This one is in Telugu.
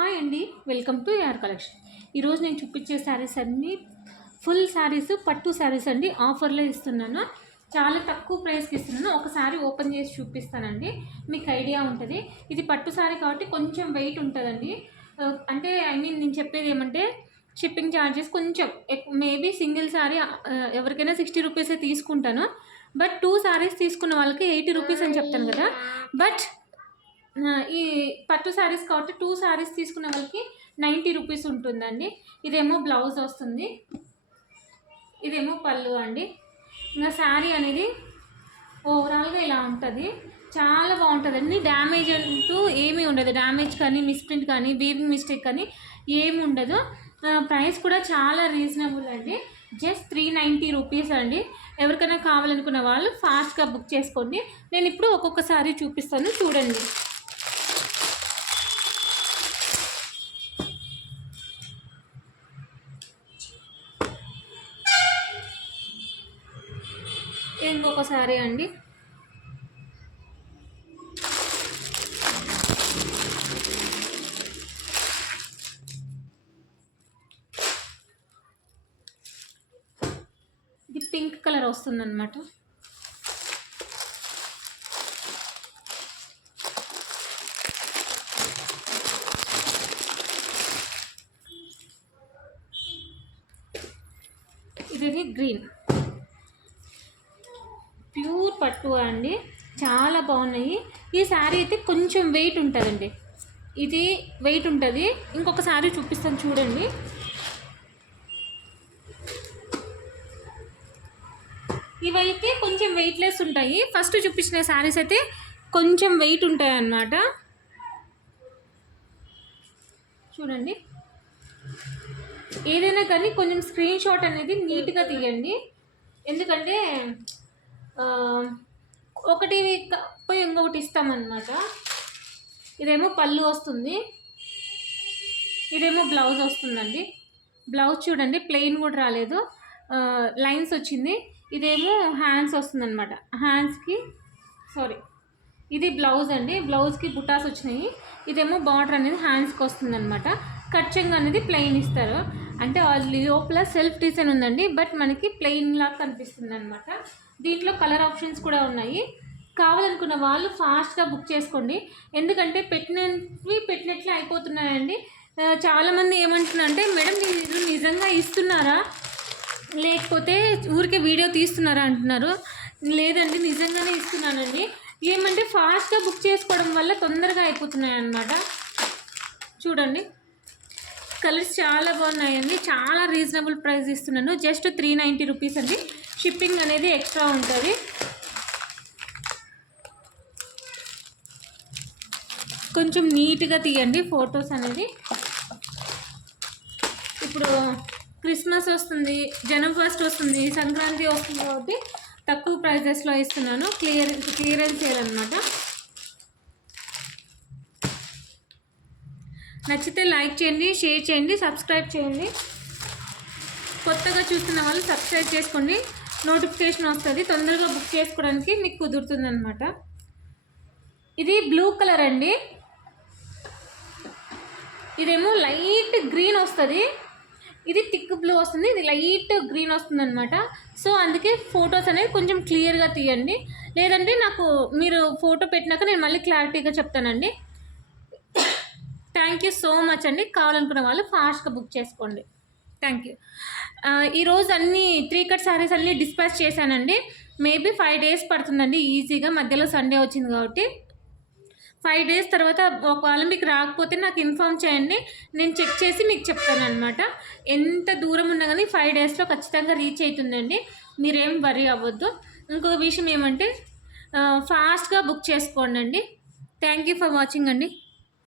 హాయ్ అండి, వెల్కమ్ టు ఏఆర్ కలెక్షన్. ఈరోజు నేను చూపించే శారీస్ అన్నీ ఫుల్ శారీస్, పట్టు శారీస్ అండి. ఆఫర్లో ఇస్తున్నాను, చాలా తక్కువ ప్రైస్కి ఇస్తున్నాను. ఒక శారీ ఓపెన్ చేసి చూపిస్తానండి, మీకు ఐడియా ఉంటుంది. ఇది పట్టు శారీ కాబట్టి కొంచెం వెయిట్ ఉంటుందండి. అంటే నేను చెప్పేది ఏమంటే షిప్పింగ్ ఛార్జెస్ కొంచెం మేబీ సింగిల్ శారీ ఎవరికైనా 60 రూపీసే తీసుకుంటాను. బట్ 2 శారీస్ తీసుకున్న వాళ్ళకి 80 రూపీస్ అని చెప్తాను కదా. బట్ ఈ పట్టు శారీస్ కాబట్టి 2 శారీస్ తీసుకున్న వాళ్ళకి 90 రూపీస్ ఉంటుందండి. ఇదేమో బ్లౌజ్ వస్తుంది, ఇదేమో పళ్ళు అండి. ఇంకా శారీ అనేది ఓవరాల్గా ఇలా ఉంటుంది, చాలా బాగుంటుందండి. డ్యామేజ్ అంటూ ఏమీ ఉండదు, డ్యామేజ్ కానీ మిస్ప్రింట్ కానీ వీవింగ్ మిస్టేక్ కానీ ఏమి ఉండదు. ప్రైస్ కూడా చాలా రీజనబుల్ అండి, జస్ట్ 390 రూపీస్ అండి. ఎవరికైనా కావాలనుకున్న వాళ్ళు ఫాస్ట్గా బుక్ చేసుకోండి. నేను ఇప్పుడు ఒక్కొక్క శారీ చూపిస్తాను, చూడండి. ఇంకొక శారీ అండి, ఇది పింక్ కలర్ వస్తుందన్నమాట. ఇది గ్రీన్, ప్యూర్ పట్టు అండి, చాలా బాగున్నాయి. ఈ శారీ అయితే కొంచెం వెయిట్ ఉంటుందండి, ఇది వెయిట్ ఉంటుంది. ఇంకొక శారీ చూపిస్తాను చూడండి. ఇవైతే కొంచెం వెయిట్లెస్ ఉంటాయి. ఫస్ట్ చూపించిన శారీస్ అయితే కొంచెం వెయిట్ ఉంటాయి అన్నమాట. చూడండి, ఏదైనా కానీ కొంచెం స్క్రీన్ షాట్ అనేది నీట్గా తీయండి, ఎందుకంటే ఒకటి పోయి ఇంకొకటి ఇస్తామన్నమాట. ఇదేమో పళ్ళు వస్తుంది, ఇదేమో బ్లౌజ్ వస్తుందండి. బ్లౌజ్ చూడండి, ప్లెయిన్ కూడా రాలేదు, లైన్స్ వచ్చింది. ఇదేమో హ్యాండ్స్ వస్తుందన్నమాట, హ్యాండ్స్కి ఇది బ్లౌజ్ అండి, బ్లౌజ్కి బుటాస్ వచ్చినాయి. ఇదేమో బార్డర్ అనేది హ్యాండ్స్కి వస్తుందన్నమాట. కట్చింగ్ అనేది ప్లెయిన్ ఇస్తారు, అంటే లోపల సెల్ఫ్ డిజైన్ ఉందండి, బట్ మనకి ప్లెయిన్ లాగా కనిపిస్తుంది అనమాట. దీంట్లో కలర్ ఆప్షన్స్ కూడా ఉన్నాయి. కావాలనుకున్న వాళ్ళు ఫాస్ట్గా బుక్ చేసుకోండి, ఎందుకంటే పెట్టినట్లే అయిపోతున్నాయండి. చాలామంది ఏమంటున్నారంటే, మేడం మీరు నిజంగా ఇస్తున్నారా లేకపోతే ఊరికే వీడియో తీస్తున్నారా అంటున్నారు. లేదండి, నిజంగానే ఇస్తున్నానండి. ఏమంటే ఫాస్ట్గా బుక్ చేసుకోవడం వల్ల తొందరగా అయిపోతున్నాయి అన్నమాట. చూడండి, కలర్స్ చాలా బాగున్నాయండి, చాలా రీజనబుల్ ప్రైస్ ఇస్తున్నాను, జస్ట్ 390 రూపీస్ అండి. షిప్పింగ్ అనేది ఎక్స్ట్రా ఉంటుంది. కొంచెం నీట్గా తీయండి ఫొటోస్ అనేది. ఇప్పుడు క్రిస్మస్ వస్తుంది, జనవరి 1 వస్తుంది, సంక్రాంతి వస్తుంది కాబట్టి తక్కువ ప్రైజెస్లో ఇస్తున్నాను, క్లియరెన్స్ చేయాలన్నమాట. నచ్చితే లైక్ చేయండి, షేర్ చేయండి, సబ్స్క్రైబ్ చేయండి. కొత్తగా చూస్తున్న వాళ్ళు సబ్స్క్రైబ్ చేసుకోండి, నోటిఫికేషన్ వస్తుంది, తొందరగా బుక్ చేసుకోవడానికి మీకు కుదురుతుంది అనమాట. ఇది బ్లూ కలర్ అండి, ఇదేమో లైట్ గ్రీన్ వస్తుంది, ఇది థిక్ బ్లూ వస్తుంది, ఇది లైట్ గ్రీన్ వస్తుంది అనమాట. సో అందుకే ఫొటోస్ అనేది కొంచెం క్లియర్గా తీయండి, లేదంటే నాకు మీరు ఫోటో పెట్టినాక నేను మళ్ళీ క్లారిటీగా చెప్తానండి. థ్యాంక్ యూ సో మచ్ అండి. కావాలనుకున్న వాళ్ళు ఫాస్ట్గా బుక్ చేసుకోండి. Thank you. ఈరోజు అన్నీ 3 కట్ శారీస్ అన్నీ డిస్పాచ్ చేశానండి. మేబీ 5 డేస్ పడుతుందండి ఈజీగా, మధ్యలో సండే వచ్చింది కాబట్టి. 5 డేస్ తర్వాత ఒకవేళ మీకు రాకపోతే నాకు ఇన్ఫామ్ చేయండి, నేను చెక్ చేసి మీకు చెప్తాను అనమాట. ఎంత దూరం ఉన్నా కానీ 5 డేస్లో ఖచ్చితంగా రీచ్ అవుతుందండి, మీరేం వరీ అవ్వద్దు. ఇంకొక విషయం ఏమంటే ఫాస్ట్గా బుక్ చేసుకోండి అండి. థ్యాంక్ యూ ఫర్ వాచింగ్ అండి.